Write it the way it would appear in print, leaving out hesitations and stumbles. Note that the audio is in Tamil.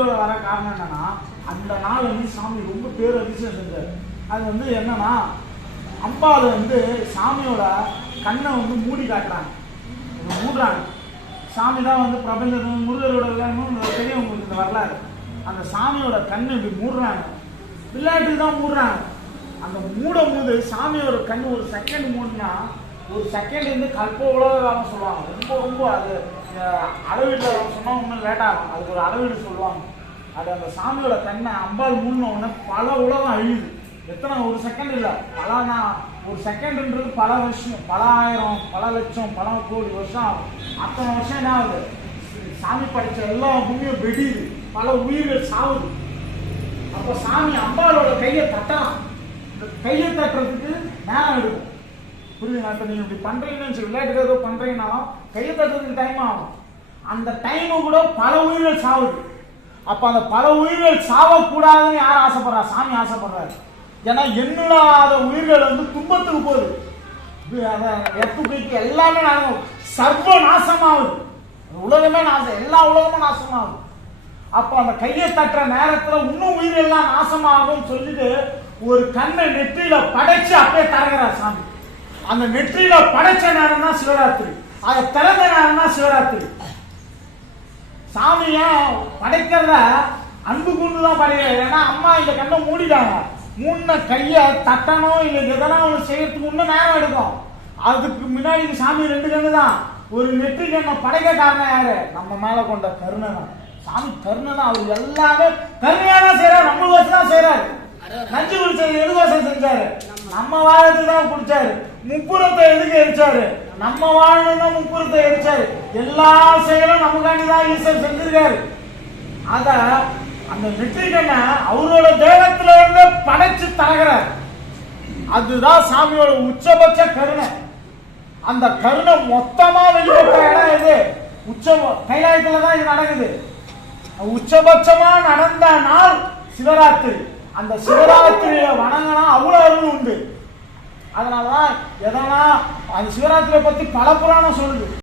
வீடியோல வர காரணம் என்னன்னா, அந்த நாள் வந்து சாமி ரொம்ப பேர் அதிசயம் செஞ்சார். அது வந்து என்னன்னா, அம்பாள் வந்து சாமியோட கண்ணை வந்து மூடி காட்டுறாங்க, மூடுறாங்க. சாமி தான் வந்து பிரபஞ்ச முருகரோட விளையாடணும் தெரியும் உங்களுக்கு இந்த வரலாறு. அந்த சாமியோட கண்ணு இப்படி மூடுறாங்க, விளையாட்டுக்கு தான் மூடுறாங்க. அந்த மூடும் போது சாமியோட கண்ணு ஒரு செகண்ட் மூடினா, ஒரு செகண்ட் வந்து கல்ப உலக காலம் சொல்லுவாங்க. ரொம்ப ரொம்ப அது அளவீட்டில் சொன்னால் இன்னும் லேட்டாகும், அதுக்கு ஒரு அளவீடு சொல்லுவாங்க. அது அந்த சாமியோட கண்ணை அம்பாள் மூடின உடனே பல உலகம் அழியுது. எத்தனை ஒரு செகண்ட் இல்லை, ஒரு செகண்ட்ன்றது பல வருஷம், பல ஆயிரம், பல லட்சம், பல கோடி வருஷம் ஆகும். அத்தனை வருஷம் என்ன ஆகுது, சாமி படித்த எல்லா பூமியும் வெடியுது, பல உயிர்கள் சாவுது. அப்போ சாமி அம்பாளோட கையை தட்டலாம். இந்த கையை தட்டுறதுக்கு நேரம் எடுக்கும், புரியுதுங்களா? இப்போ நீங்கள் இப்படி பண்ணுறீங்கன்னு விளையாட்டுக்கு ஏதோ பண்ணுறீங்கன்னாலும் கையை தட்டுறதுக்கு டைம் ஆகும். அந்த டைமு கூட பல உயிர்கள் சாவுது. அப்போ அந்த பல உயிர்கள் சாவக்கூடாதுன்னு யார் ஆசைப்படுறா? சாமி ஆசைப்படுறாரு. ஏன்னா எண்ணில்லாத உயிர்கள் வந்து துன்பத்துக்கு போகுது, எத்துக்கு எல்லாமே நாசம், சர்வ நாசமாகுது. உலகமே நாசம், எல்லா உலகமும் நாசமாகுது. அப்போ அந்த கையை தட்டுற நேரத்தில் இன்னும் உயிரெல்லாம் நாசமாகும் சொல்லிட்டு ஒரு கண்ணை நெற்றியில படைச்சு அப்படியே தரகிறார் சாமி. அந்த நெற்றியில படைச்ச நேரம் தான் சிவராத்திரி, அதை திறந்த நேரம் தான் சிவராத்திரி. சாமிய படைக்கிறத அன்பு கொண்டு தான் படைக்கிறார். ஏன்னா அம்மா இந்த கண்ணை மூடிட்டாங்க, மூணு கையை தட்டணும் இல்லை எதனா ஒன்று செய்யறதுக்கு இன்னும் நேரம் எடுக்கும். அதுக்கு முன்னாடி சாமி ரெண்டு கண்ணு தான். ஒரு நெற்றி கண்ணை படைக்க காரணம் யாரு? நம்ம மேல கொண்ட கருணை தான். சாமி கருணை தான், அவர் எல்லாமே கருணையா தான் செய்யறாரு, நம்ம வச்சு தான் செய்யறாரு. நஞ்சு குடிச்சது எதுவாசம் செஞ்சாரு? நம்ம வாழத்துக்கு தான் குடிச்சாரு. முப்புறத்தை எதுக்கு எரிச்சாரு? நம்ம வாழணும் தான் முப்புறத்தை எரிச்சாரு. எல்லா செயலும் நமக்காண்டி தான் ஈஸ்வர் செஞ்சிருக்காரு. அத அந்த நெற்றிக்கண்ண அவரோட தேகத்துல இருந்து படைச்சு தரகிறார். அதுதான் சாமியோட உச்சபட்ச கருணை. அந்த கருணை மொத்தமா வெளிப்பட்ட இடம் இது கைலாயத்துல தான் இது நடக்குது. உச்சபட்சமா நடந்த நாள் சிவராத்திரி. அந்த சிவராத்திரியை வணங்கினா அவ்வளவு அருள் உண்டு. அதனாலதான் எதனா அந்த சிவராத்திரியை பத்தி பல புராணம் சொல்லுது.